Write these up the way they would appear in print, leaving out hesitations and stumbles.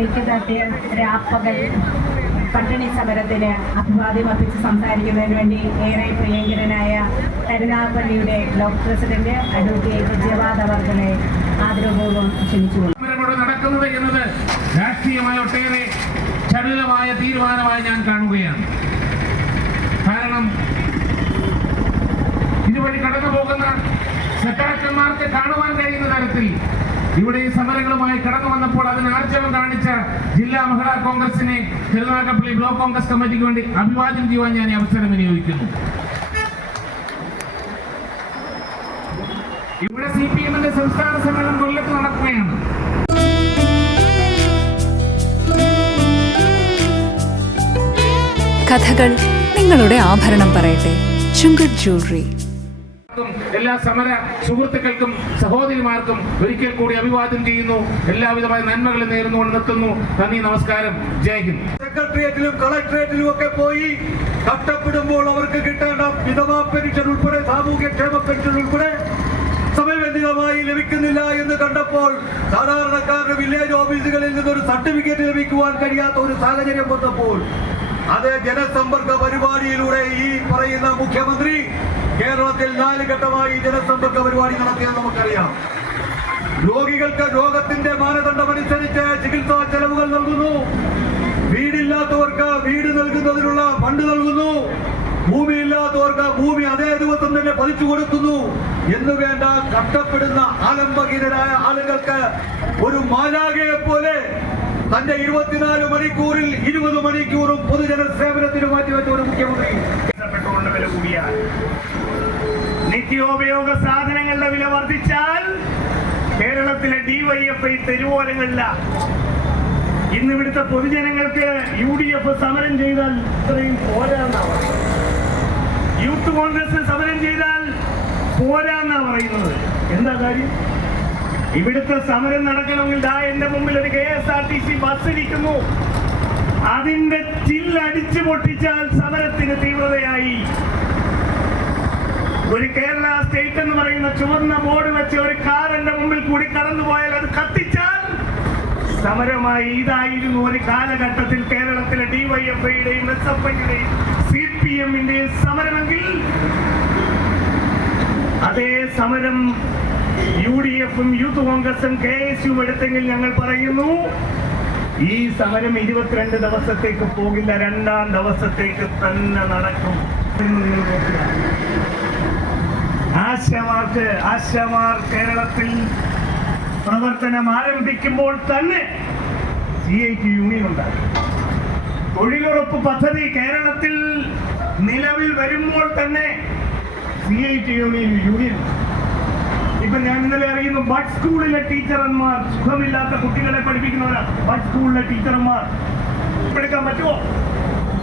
ഐക്യദാർഢ്യം രാപ്പകൽ പട്ടിണി സമരത്തിന് അഭിവാദ്യം അർപ്പിച്ച് സംസാരിക്കുന്നതിന് വേണ്ടി ഏറെ പ്രിയങ്കരനായ കരുനാഗപ്പള്ളിയുടെ ബ്ലോക്ക് പ്രസിഡന്റ് അഡ്വക്കേറ്റ് ജവാദ് അവർകളെ ആദരപൂർവ്വം ക്ഷണിച്ചുകൊള്ളു. നടക്കുന്നത് എന്നത് രാഷ്ട്രീയമായ ഒട്ടേറെ ചടുലമായ തീരുമാനമായി ഞാൻ കാണുകയാണ്. കാരണം ഇതുവഴി കടന്നു പോകുന്ന സഖാക്കന്മാർക്ക് കാണുവാൻ കഴിയുന്ന തരത്തിൽ ഇവിടെ ഈ സമരങ്ങളുമായി കടന്നു വന്നപ്പോൾ അതിന് ആർജവം കാണിച്ച ജില്ലാ മഹിളാ കോൺഗ്രസിനെ കരുനാഗപ്പള്ളി ബ്ലോക്ക് കോൺഗ്രസ് കമ്മിറ്റിക്ക് വേണ്ടി അഭിവാദ്യം ചെയ്യുവാൻ ഞാൻ ഈ അവസരം വിനിയോഗിക്കുന്നു. ഇവിടെ CPM-ന്റെ സംസ്ഥാന സമ്മേളനം കൊല്ലത്ത് നടക്കുകയാണ്. കഥകൾ നിങ്ങളുടെ ആഭരണം പറയട്ടെ. ചുങ്കത് ജ്വല്ലറി. എല്ലാ സമര സുഹൃത്തുക്കൾക്കും സഹോദരിമാർക്കും ഒരിക്കൽ കൂടി അഭിവാദ്യം ചെയ്യുന്നു. എല്ലാവിധമായ നന്മകളും നേർന്നുകൊണ്ട് നിർത്തുന്നു. നന്ദി, നമസ്കാരം, ജയ് ഹിന്ദ്. സെക്രട്ടേറിയറ്റിലും കളക്ടറേറ്റിലും ഒക്കെ പോയി കഷ്ടപ്പെടുമ്പോൾ അവർക്ക് കിട്ടേണ്ട വിധവാ പെൻഷൻ ഉൾപ്പെടെ സാമൂഹ്യക്ഷേമ പെൻഷൻ ഉൾപ്പെടെ സമയബന്ധിതമായി ലഭിക്കുന്നില്ല എന്ന് കണ്ടപ്പോൾ സാധാരണക്കാരുടെ വില്ലേജ് ഓഫീസുകളിൽ നിന്നൊരു സർട്ടിഫിക്കറ്റ് ലഭിക്കുവാൻ കഴിയാത്ത ഒരു സാഹചര്യം വന്നപ്പോൾ അത് ജനസമ്പർക്ക പരിപാടിയിലൂടെ ഈ പറയുന്ന മുഖ്യമന്ത്രി കേരളത്തിൽ 4 ഘട്ടമായി ജനസമ്പർക്ക പരിപാടി നടത്തിയത് നമുക്കറിയാം. രോഗികൾക്ക് രോഗത്തിന്റെ മാനദണ്ഡമനുസരിച്ച് ചികിത്സാ ചെലവുകൾ നൽകുന്നു. വീടില്ലാത്തവർക്ക് വീട് നൽകുന്നതിനുള്ള ഫണ്ട് നൽകുന്നു. ഭൂമിയില്ലാത്തവർക്ക് ഭൂമി അതേ ദിവസം തന്നെ പതിച്ചു കൊടുക്കുന്നു. എന്ന് വേണ്ട കഷ്ടപ്പെടുന്ന ആലംബഹീനരായ ആളുകൾക്ക് ഒരു മാലാഖയെ പോലെ തന്റെ 24 മണിക്കൂറിൽ 20 മണിക്കൂറും പൊതുജന സേവനത്തിന് മാറ്റിവെച്ച ഒരു മുഖ്യമന്ത്രി. പെട്രോളിന്റെ വില കൂടിയാൽ, നിത്യോപയോഗ സാധനങ്ങളുടെ വില വർദ്ധിച്ചാൽ കേരളത്തിലെ DYFI തെരുവോരങ്ങളില്ല. ഇന്ന് ഇവിടുത്തെ പൊതുജനങ്ങൾക്ക് UDF സമരം ചെയ്താൽ ഇത്രയും പോരാന്നാണ്, യൂത്ത് കോൺഗ്രസ് സമരം ചെയ്താൽ പോരാന്നാ പറയുന്നത്. എന്താ കാര്യം? ഇവിടുത്തെ സമരം നടക്കണമെങ്കിൽ എന്റെ മുമ്പിൽ ഒരു KSRTC ബസ് ഇരിക്കുന്നു. അതിന്റെ ചില്ലടിച്ചു പൊട്ടിച്ചാൽ സമരത്തിന് തീവ്രതയായി. ഒരു കേരള സ്റ്റേറ്റ് എന്ന് പറയുന്ന ചുവന്ന ബോർഡ് വെച്ച് ഒരു കാർ എന്റെ മുമ്പിൽ കൂടി കടന്നുപോയാൽ അത് കത്തിച്ചാൽ സമരമായി. ഇതായിരുന്നു ഒരു കാലഘട്ടത്തിൽ കേരളത്തിലെ DYFIയുടെയും SFIയുടെയും CPM-ന്റെയും സമരമെങ്കിൽ അതേ സമരം UDF-ഉം യൂത്ത് കോൺഗ്രസും KSU-ം എടുത്തെങ്കിൽ ഞങ്ങൾ പറയുന്നു ഈ സമരം 22 ദിവസത്തേക്ക് പോകില്ല, 2-ാം ദിവസത്തേക്ക് തന്നെ നടക്കും. ആശമാർ കേരളത്തിൽ പ്രവർത്തനം ആരംഭിക്കുമ്പോൾ തന്നെ CIT യൂണിയൻ ഉണ്ടാകും. തൊഴിലുറപ്പ് പദ്ധതി കേരളത്തിൽ നിലവിൽ വരുമ്പോൾ തന്നെ CIT യൂണിയൻ. ഇപ്പൊ ഞാൻ ഇന്നലെ അറിയുന്നു ബഡ് സ്കൂളിലെ ടീച്ചർമാർ, സുഖമില്ലാത്ത കുട്ടികളെ പഠിപ്പിക്കുന്നവരാണ് ബഡ് സ്കൂളിലെ ടീച്ചർമാർ. എടുക്കാൻ പറ്റുമോ?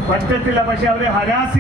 പറ്റത്തില്ല. പക്ഷെ അവരെ ഹരാസ്